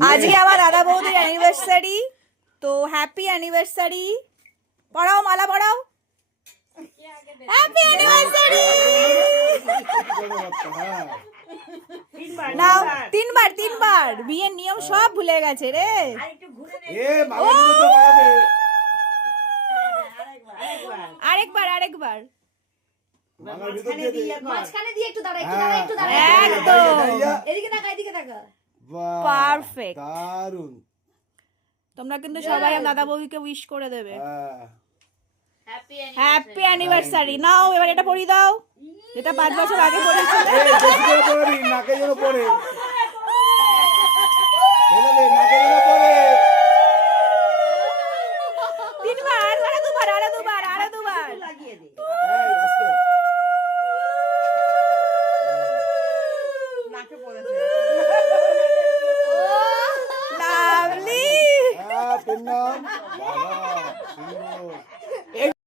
আজকে আমার দাদা বৌদির অ্যানিভার্সারি, তো হ্যাপি অ্যানিভার্সারি। পড়াও, মালা পড়াও। Happy anniversary. নাও, তিনবার তিনবার। বিয়ের নিয়ম সব ভুলে গেছে রে। আরেকবার আরেকবার। মাঝখানে দিয়ে একটু দাঁড়া, একটু দাঁড়া, একটু দাঁড়া। একদম এদিকে তাকা, এদিকে তাকা। পারফেক্ট। দারুণ। তোমরা কিন্তু সবাই আমার দাদা বৌদিকে উইশ করে দেবে। Happy happy anniversary. নাও এবার এটা পরিয়ে দাও, যেটা 5 বছর আগে পড়েছিলে। এই বেশি করে পড়বি, নাকে যেন পড়ে। ঢেলে দে, নাকে যেন পড়ে। তিনবার, আরো দুবার, আরো দুবার, আরো দুবার। লাগিয়ে দে। এই, আস্তে। নাকে পড়েছে। লাভলি। হ্যাঁ, পিন্নাম। বাবা।